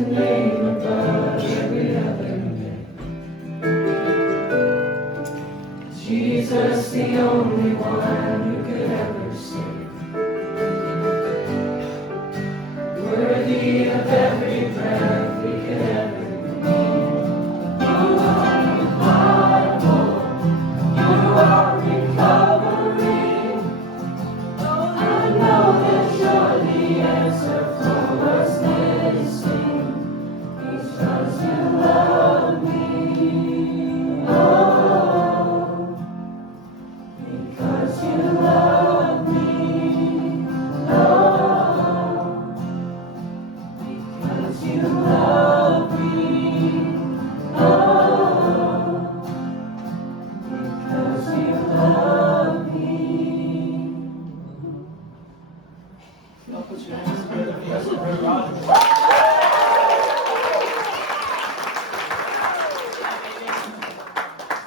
a name above every other name. Jesus, the only one who could ever save. Worthy of every breath we could ever breathe. You are revival. You are recovery. I know that you're the answer for what's missing. Because you love me. Oh, because you love me. Oh, because you love me. Oh, because you love me. Y'all put your hands together. That's what Brother Rodgers.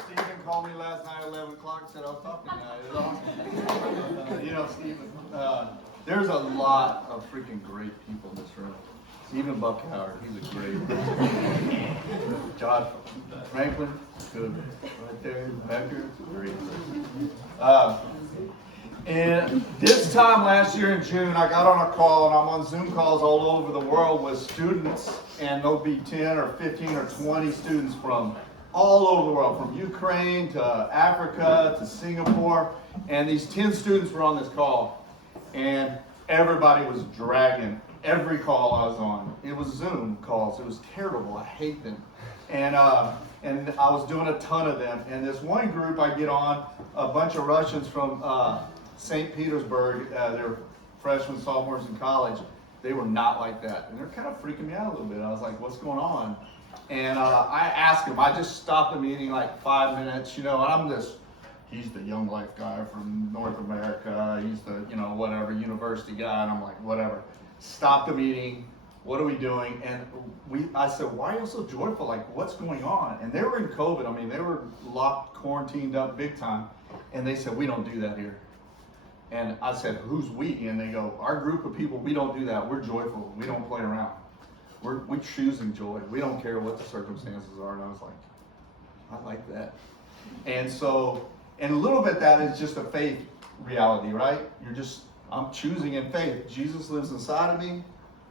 Stephen called me last night at 11 o'clock and said I was talking tonight. It was awesome. You know, Stephen, there's a lot of freaking great people in this room. Stephen Buckhauer, he's a great John Franklin, good. Right there, Becker, great. And this time last year in June, I got on a call, and I'm on Zoom calls all over the world with students, and there'll be 10 or 15 or 20 students from all over the world, from Ukraine to Africa to Singapore, and these 10 students were on this call, and everybody was dragging every call I was on. It was Zoom calls. It was terrible. I hate them. And I was doing a ton of them. And this one group I get on, a bunch of Russians from St. Petersburg, they're freshmen, sophomores in college. They were not like that. And they're kind of freaking me out a little bit. I was like, what's going on? And I asked him, I just stopped the meeting like 5 minutes, you know, and I'm this, he's the Young Life guy from North America. He's the, you know, whatever, university guy. And I'm like, whatever. Stop the meeting. What are we doing? And I said, why are you so joyful? Like, what's going on? And they were in COVID. I mean, they were locked, quarantined up big time. And they said, we don't do that here. And I said, who's we? And they go, our group of people, we don't do that. We're joyful. We don't play around. We're choosing joy. We don't care what the circumstances are. And I was like, I like that. And so, and a little bit that is just a faith reality, right? I'm choosing in faith. Jesus lives inside of me.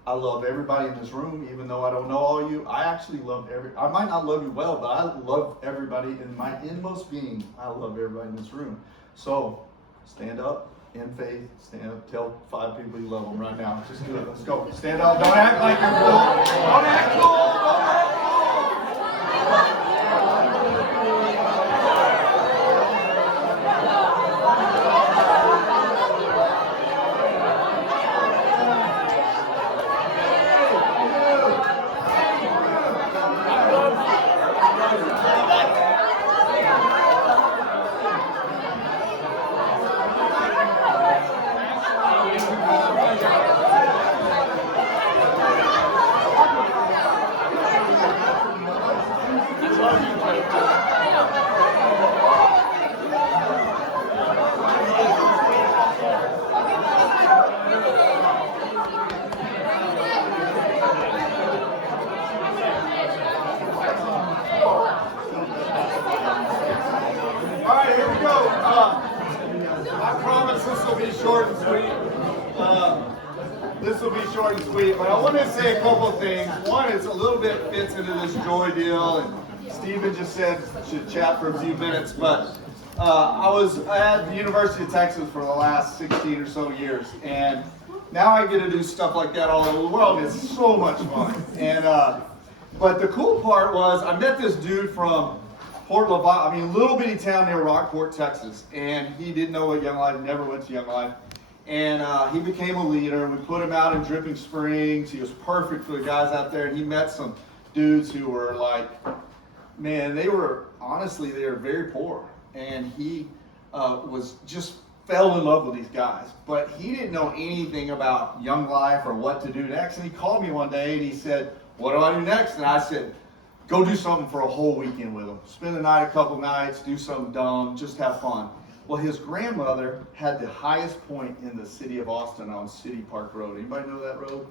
I love everybody in this room, even though I don't know all you. I actually love I might not love you well, but I love everybody in my inmost being. I love everybody in this room. So, stand up in faith. Stand up. Tell 5 people you love them right now. Just do it. Let's go. Stand up. Don't act like you're cool. Don't act cool. Don't act cool. This will be short and sweet, but I want to say a couple of things. One is a little bit fits into this joy deal, and Stephen just said should chat for a few minutes, but I was at the University of Texas for the last 16 or so years, and now I get to do stuff like that all over the world, and it's so much fun. And but the cool part was I met this dude from Port Lavalle, little bitty town near Rockport, Texas, and he didn't know what Young Life, never went to Young Life. And he became a leader. We put him out in Dripping Springs. He was perfect for the guys out there. And he met some dudes who were like, man, they were very poor. And he fell in love with these guys. But he didn't know anything about Young Life or what to do next. And he called me one day and he said, what do I do next? And I said, go do something for a whole weekend with them. Spend the night, a couple nights, do something dumb, just have fun. Well, his grandmother had the highest point in the city of Austin on City Park Road. Anybody know that road?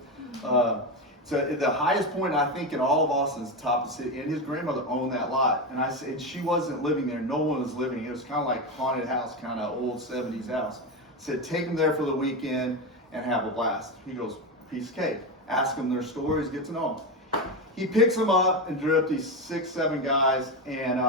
So the highest point, I think, in all of Austin is the top of the city. And his grandmother owned that lot. And I said, she wasn't living there. No one was living. It was kind of like haunted house, kind of old 70s house. I said, take them there for the weekend and have a blast. He goes, piece of cake. Ask them their stories, get to know them. He picks them up and drew up these 6, 7 guys and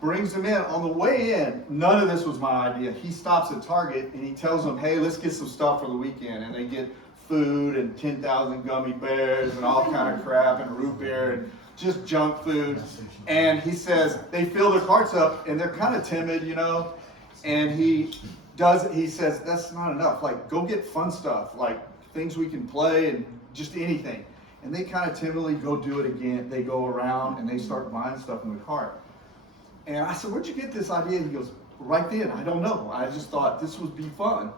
brings them in. On the way in, none of this was my idea. He stops at Target and he tells them, hey, let's get some stuff for the weekend. And they get food and 10,000 gummy bears and all kind of crap and root beer and just junk food. And he says, they fill their carts up and they're kind of timid, you know. And he says, that's not enough. Like, go get fun stuff, like things we can play and just anything. And they kind of timidly go do it again. They go around and they start buying stuff in the cart. And I said, where'd you get this idea? He goes, right then, I don't know. I just thought this would be fun.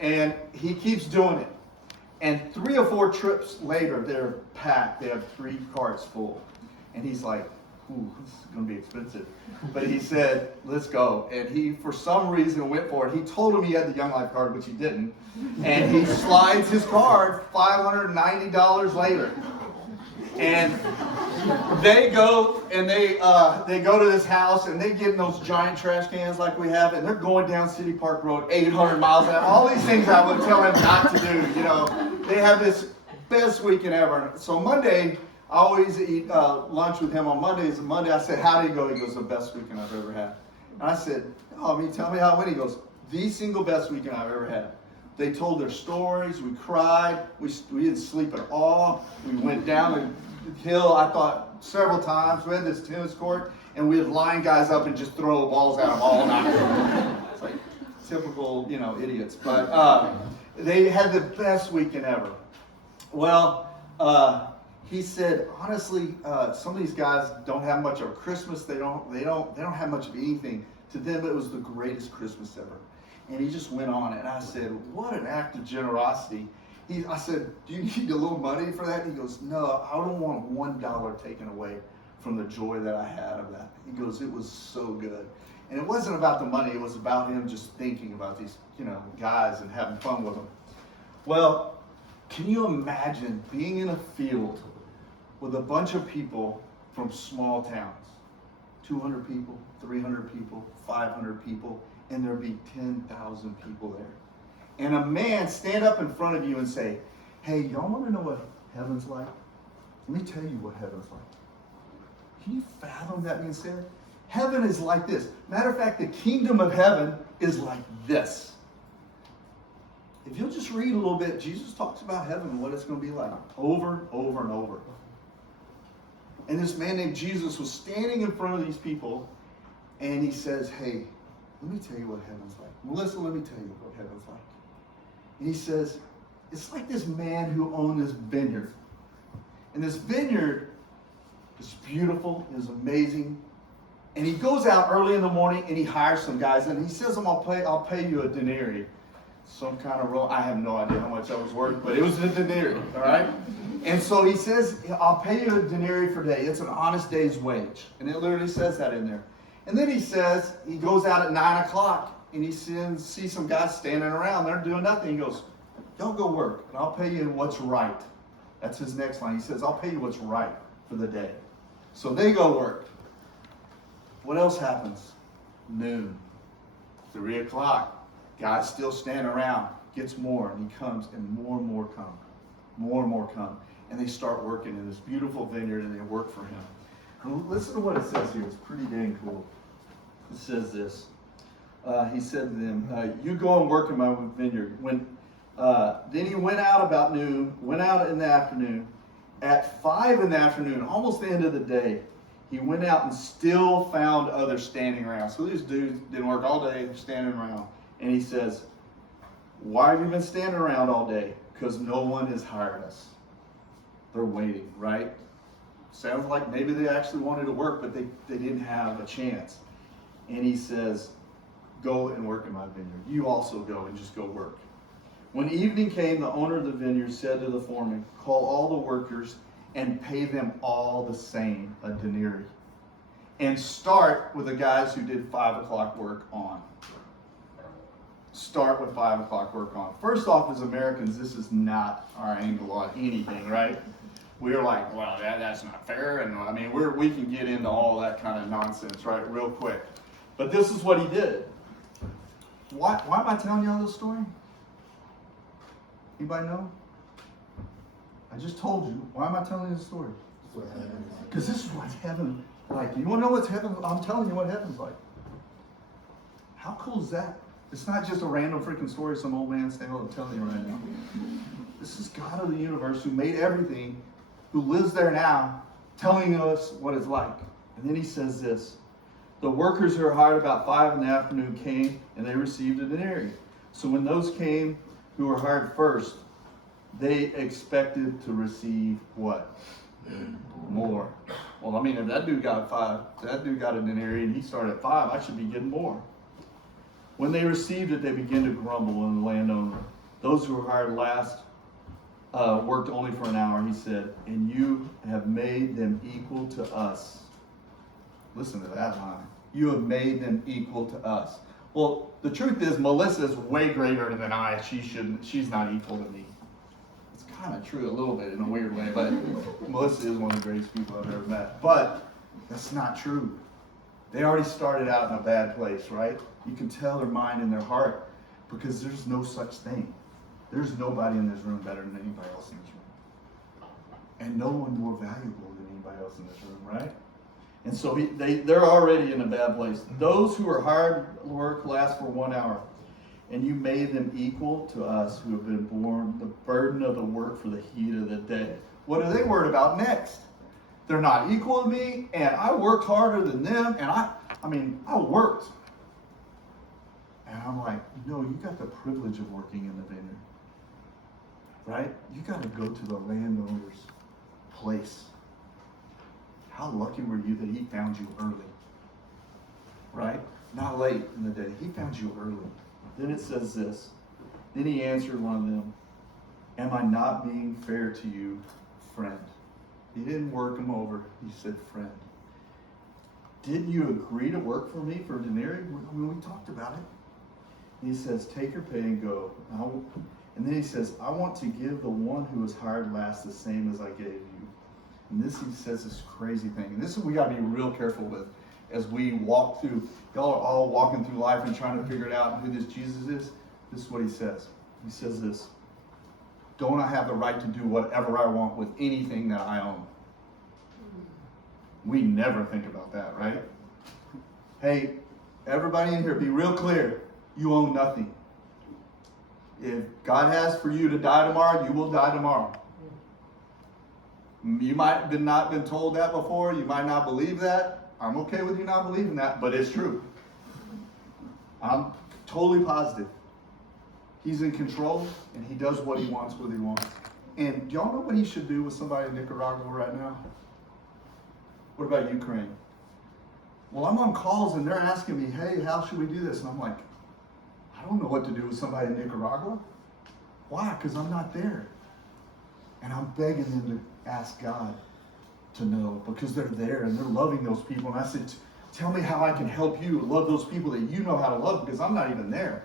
And he keeps doing it. And 3 or 4 trips later, they're packed. They have 3 carts full. And he's like, ooh, this is going to be expensive. But he said, let's go. And he, for some reason, went for it. He told him he had the Young Life card, which he didn't. And he slides his card $590 later. And they go and they go to this house and they get in those giant trash cans like we have, and they're going down City Park Road 800 miles an hour. All these things I would tell him not to do, you know. They have this best weekend ever. So Monday, I always eat lunch with him on Mondays. And Monday I said, how did it go? He goes, the best weekend I've ever had. And I said, oh, I mean, tell me how it went. He goes, the single best weekend I've ever had. They told their stories. We cried. We didn't sleep at all. We went down the hill, I thought, several times. We had this tennis court, and we would line guys up and just throw balls at them all night. It's like typical, you know, idiots. But they had the best weekend ever. Well, he said, honestly, some of these guys don't have much of Christmas. They don't have much of anything. To them, it was the greatest Christmas ever. And he just went on, and I said, what an act of generosity. I said, do you need a little money for that? And he goes, no, I don't want $1 taken away from the joy that I had of that. He goes, it was so good. And it wasn't about the money. It was about him just thinking about these, you know, guys and having fun with them. Well, can you imagine being in a field with a bunch of people from small towns? 200 people, 300 people, 500 people, and there'd be 10,000 people there. And a man stand up in front of you and say, hey, y'all want to know what heaven's like? Let me tell you what heaven's like. Can you fathom that being said? Heaven is like this. Matter of fact, the kingdom of heaven is like this. If you'll just read a little bit, Jesus talks about heaven and what it's going to be like over, over, and over. And this man named Jesus was standing in front of these people, and he says, hey, let me tell you what heaven's like. Melissa, let me tell you what heaven's like. And he says, it's like this man who owned this vineyard. And this vineyard is beautiful, is amazing. And he goes out early in the morning and he hires some guys. And he says, I'll pay you a denarii. Some kind of role. I have no idea how much that was worth, but it was a denarii, all right? And so he says, I'll pay you a denarii per day. It's an honest day's wage. And it literally says that in there. And then he says, he goes out at 9 o'clock and he sees some guys standing around. They're doing nothing. He goes, y'all go work and I'll pay you what's right. That's his next line. He says, I'll pay you what's right for the day. So they go work. What else happens? Noon, 3 o'clock. Guys still standing around. Gets more and he comes and more come. More and more come. And they start working in this beautiful vineyard and they work for him. And listen to what it says here. It's pretty dang cool. It says this. He said to them, you go and work in my vineyard. Then he went out about noon, went out in the afternoon. At 5 in the afternoon, almost the end of the day, he went out and still found others standing around. So these dudes didn't work all day, standing around. And he says, why have you been standing around all day? Because no one has hired us. They're waiting, right? Sounds like maybe they actually wanted to work, but they didn't have a chance. And he says, go and work in my vineyard. You also go and just go work. When evening came, the owner of the vineyard said to the foreman, call all the workers and pay them all the same, a denarii. And start with the guys who did 5 o'clock work on. Start with 5 o'clock work on. First off, as Americans, this is not our angle on anything, right? we're like, well, that's not fair. And I mean, we can get into all that kind of nonsense, right, real quick. But this is what he did. Why am I telling y'all this story? Anybody know? I just told you. Why am I telling you this story? Because this is what heaven like. You want to know what's heaven? I'm telling you what heaven's like. How cool is that? It's not just a random freaking story some old man standing up telling you right now. This is God of the universe who made everything, who lives there now, telling us what it's like. And then he says this. The workers who are hired about 5 in the afternoon came, and they received a denarius. So when those came who were hired first, they expected to receive what? More. Well, I mean, if that dude got 5, that dude got a denarius, and he started at 5, I should be getting more. When they received it, they began to grumble, and the landowner, those who were hired last, worked only for an hour, he said, and you have made them equal to us. Listen to that line. You have made them equal to us. Well, the truth is, Melissa is way greater than I. She's not equal to me. It's kind of true a little bit in a weird way, but Melissa is one of the greatest people I've ever met. But that's not true. They already started out in a bad place, right? You can tell their mind and their heart because there's no such thing. There's nobody in this room better than anybody else in this room. And no one more valuable than anybody else in this room, right? And so they're already in a bad place. Those who are hard work last for 1 hour, and you made them equal to us who have been borne the burden of the work for the heat of the day. What are they worried about next? They're not equal to me, and I worked harder than them, and I worked. And I'm like, no, you got the privilege of working in the vineyard, right? You got to go to the landowner's place. How lucky were you that he found you early, right? Not late in the day. He found you early. Then it says this. Then he answered one of them, am I not being fair to you, friend? He didn't work him over. He said, friend. Didn't you agree to work for me for a denarius? We talked about it. He says, take your pay and go. And then he says, I want to give the one who was hired last the same as I gave you. And this, he says this crazy thing. And this is we got to be real careful with as we walk through. Y'all are all walking through life and trying to figure it out who this Jesus is. This is what he says. He says this. Don't I have the right to do whatever I want with anything that I own? We never think about that, right? Hey, everybody in here, be real clear. You own nothing. If God has for you to die tomorrow, you will die tomorrow. You might have not been told that before. You might not believe that. I'm okay with you not believing that, but it's true. I'm totally positive. He's in control, and he does what he wants, what he wants. And do y'all know what he should do with somebody in Nicaragua right now? What about Ukraine? Well, I'm on calls, and they're asking me, hey, how should we do this? And I'm like, I don't know what to do with somebody in Nicaragua. Why? Because I'm not there. And I'm begging them to ask God to know because they're there and they're loving those people. And I said, tell me how I can help you love those people that you know how to love because I'm not even there.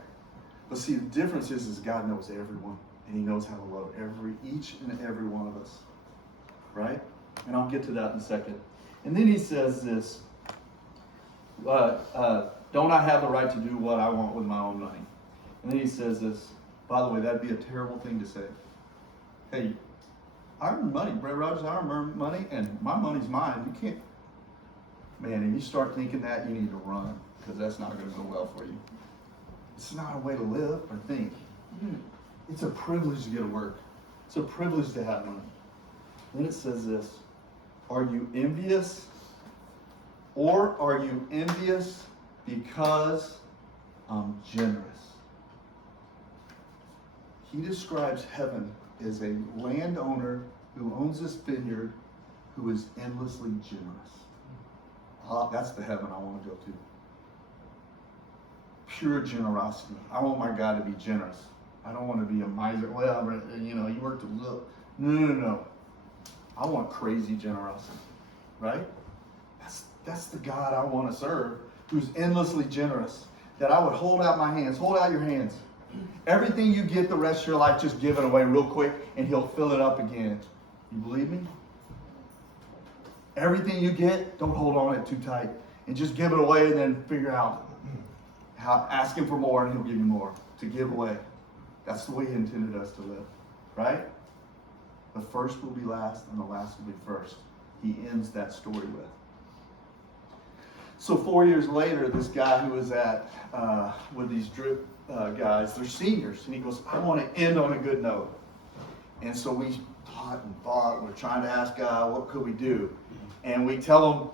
But see, the difference is God knows everyone and he knows how to love each and every one of us. Right? And I'll get to that in a second. And then he says this, don't I have the right to do what I want with my own money? And then he says this, by the way, that'd be a terrible thing to say. Hey, I earn money, Brett Rodgers, I earn money, and my money's mine. You can't, man, if you start thinking that, you need to run, because that's not going to go well for you. It's not a way to live or think. It's a privilege to get to work. It's a privilege to have money. Then it says this, are you envious? Or are you envious because I'm generous? He describes heaven as a landowner who owns this vineyard who is endlessly generous. That's the heaven I want to go to. Pure generosity. I want my God to be generous. I don't want to be a miser. Well, you worked a little. No. I want crazy generosity, right? That's the God I want to serve, who's endlessly generous. That I would hold out my hands. Hold out your hands. Everything you get the rest of your life, just give it away real quick, and he'll fill it up again. You believe me? Everything you get, don't hold on it too tight. And just give it away and then figure out how, ask him for more and he'll give you more to give away. That's the way he intended us to live, right? The first will be last and the last will be first. He ends that story with. So 4 years later, this guy who was at, with these drip guys, they're seniors, and he goes, I want to end on a good note. And so we thought, we're trying to ask God, what could we do? And we tell them,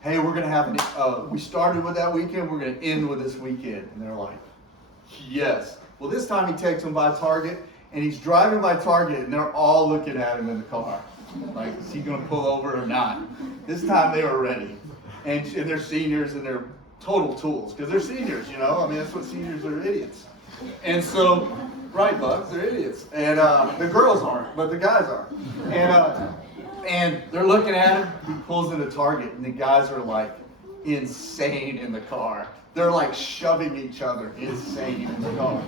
hey, we're going to have, we started with that weekend, we're going to end with this weekend. And they're like, yes. Well, this time he takes them by Target, and he's driving by Target, and they're all looking at him in the car. Like, is he going to pull over or not? This time they were ready. And they're seniors, and they're total tools, because they're seniors, you know? I mean, that's what seniors are, idiots. And so, right, Buck, they're idiots. And the girls aren't, but the guys are. And they're looking at him. He pulls into Target, and the guys are like insane in the car. They're like shoving each other insane in the car.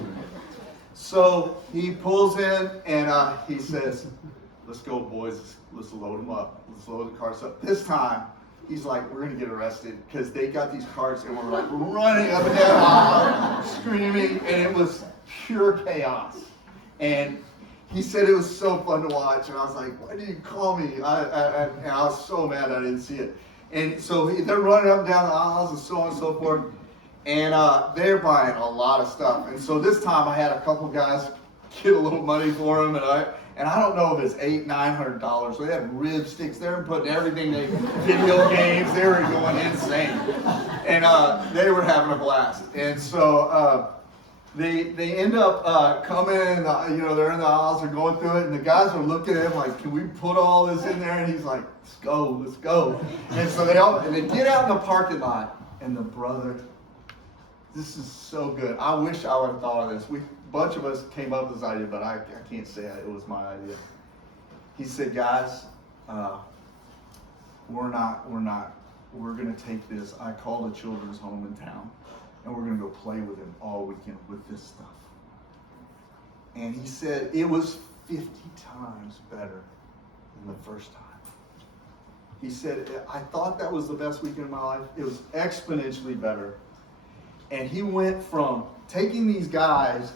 So he pulls in, and he says, let's go, boys. Let's load them up. Let's load the cars up. This time, he's like, we're going to get arrested, because they got these cars, and we're like running up and down, screaming, and it was pure chaos. And he said it was so fun to watch, and I was like, why did you call me? And I was so mad I didn't see it. And so they're running up and down the aisles and so on and so forth, and they're buying a lot of stuff. And so this time I had a couple guys get a little money for them, and I don't know if it's $800-900. So they had rib sticks. They were putting everything, video games. They were going insane, and they were having a blast. And so they end up coming, and they're in the aisles, they're going through it, and the guys are looking at him like, can we put all this in there? And he's like, let's go. And so they get out in the parking lot, and the brother, this is so good. I wish I would have thought of this. A bunch of us came up with this idea, but I can't say it was my idea. He said, guys, we're going to take this. I called a children's home in town, and we're going to go play with him all weekend with this stuff. And he said it was 50 times better than the first time. He said, I thought that was the best weekend of my life. It was exponentially better. And he went from taking these guys,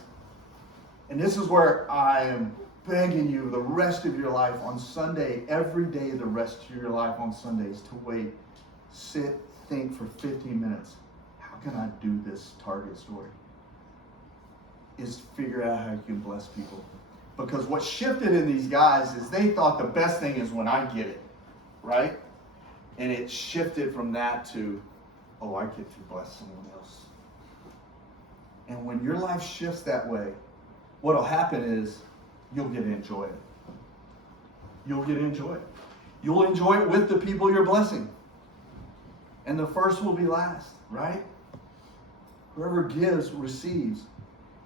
and this is where I am begging you the rest of your life on Sunday, every day the rest of your life on Sundays, to wait, sit, think for 15 minutes. How can I do this Target story? Is figure out how you can bless people. Because what shifted in these guys is they thought the best thing is when I get it, right? And it shifted from that to, I get to bless someone else. And when your life shifts that way, what'll happen is you'll get to enjoy it. You'll get to enjoy it. You'll enjoy it with the people you're blessing. And the first will be last, right? Whoever gives receives.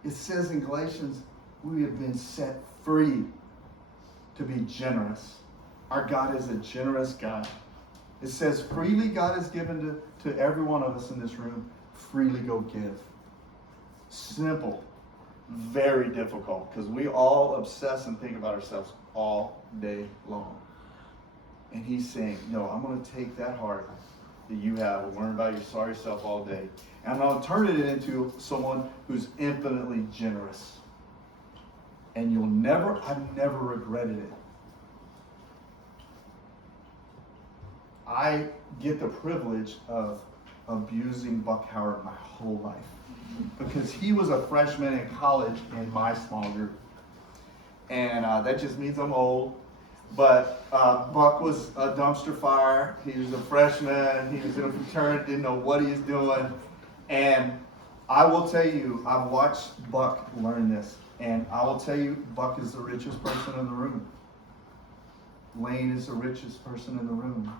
It says in Galatians, we have been set free to be generous. Our God is a generous God. It says freely God has given to every one of us in this room. Freely go give. Simple. Very difficult, because we all obsess and think about ourselves all day long. And he's saying, no, I'm going to take that heart that you have and learn about your sorry self all day, and I'm going to turn it into someone who's infinitely generous. And I've never regretted it. I get the privilege of abusing Buck Howard my whole life, because he was a freshman in college in my small group. And that just means I'm old. But Buck was a dumpster fire. He was a freshman. He was in a fraternity, didn't know what he was doing. And I will tell you, I've watched Buck learn this. And I will tell you, Buck is the richest person in the room. Lane is the richest person in the room.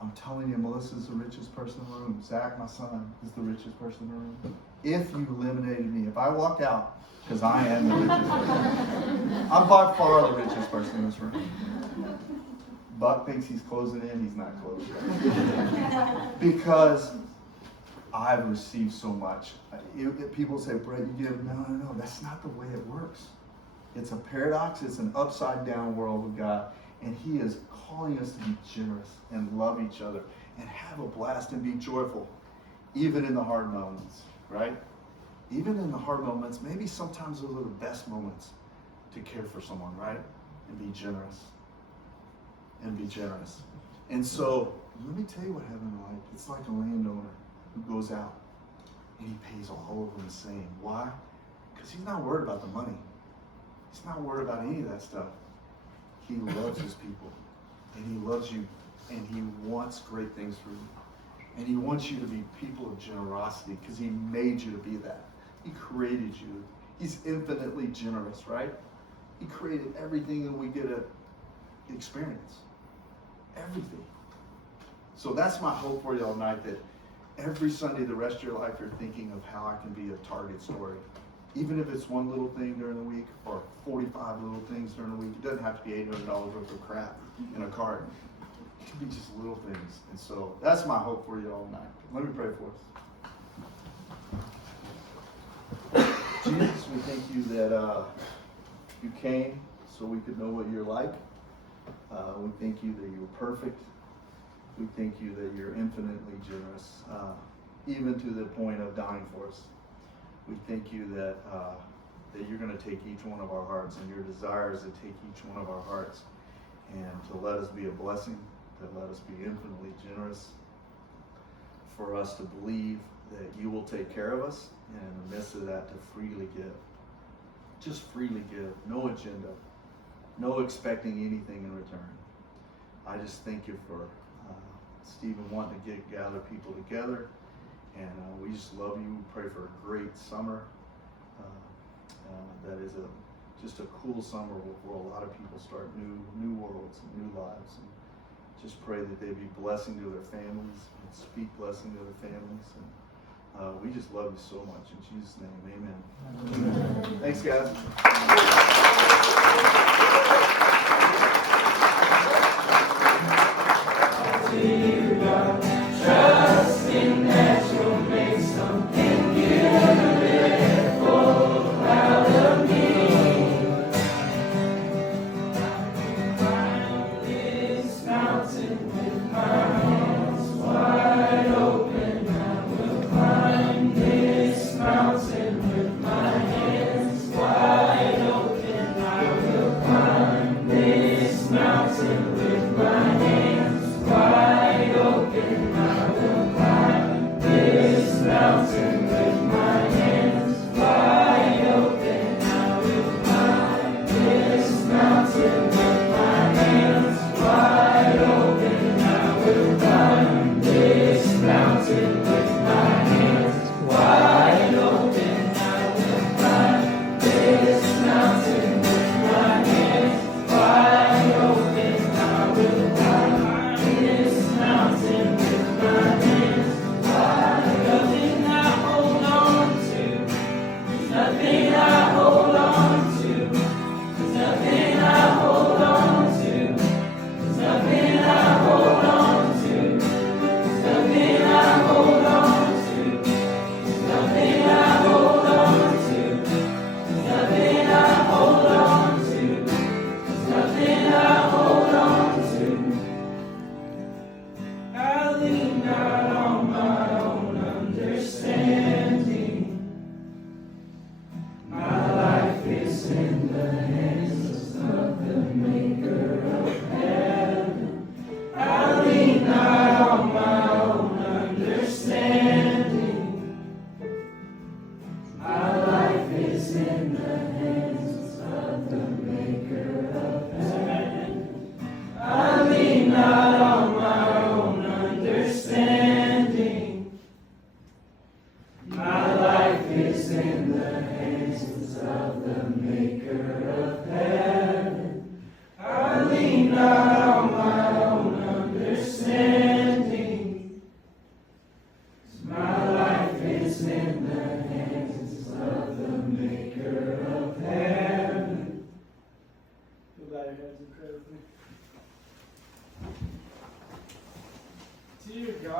I'm telling you, Melissa's the richest person in the room. Zach, my son, is the richest person in the room. If you eliminated me, if I walk out, because I am the richest person. I'm by far the richest person in this room. Buck thinks he's closing in. He's not closing. Because I've received so much. People say, Brett, you give. No. That's not the way it works. It's a paradox. It's an upside down world with God. And he is calling us to be generous and love each other and have a blast and be joyful, even in the hard moments, right? Even in the hard moments, maybe sometimes those are the best moments to care for someone, right? And be generous. And be generous. And so, let me tell you what heaven is like. It's like a landowner who goes out and he pays all of them the same. Why? Because he's not worried about the money. He's not worried about any of that stuff. He loves his people. And he loves you. And he wants great things for you. And he wants you to be people of generosity because he made you to be that. He created you. He's infinitely generous, right? He created everything that we get to experience. Everything. So that's my hope for you all night, that every Sunday the rest of your life you're thinking of how I can be a Target story. Even if it's one little thing during the week or 45 little things during the week. It doesn't have to be $800 worth of crap in a cart. It can be just little things. And so that's my hope for you all night. Let me pray for us. Jesus, we thank you that you came so we could know what you're like. We thank you that you're perfect. We thank you that you're infinitely generous, even to the point of dying for us. We thank you that you're going to take each one of our hearts, and your desire is to take each one of our hearts and to let us be a blessing, to let us be infinitely generous, for us to believe that you will take care of us, and in the midst of that, to freely give. Just freely give, no agenda, no expecting anything in return. I just thank you for Stephen wanting to gather people together, and we just love you. We pray for a great summer. That is just a cool summer where a lot of people start new worlds and new lives. And just pray that they be blessing to their families and speak blessing to their families. And we just love you so much. In Jesus' name, amen. Amen. Thanks, guys. Trusting that you'll make something beautiful out of me. Climb this mountain with my hands wide open. I will climb this mountain with my hands wide open. I will climb this mountain with my hands wide open. I will climb this mountain with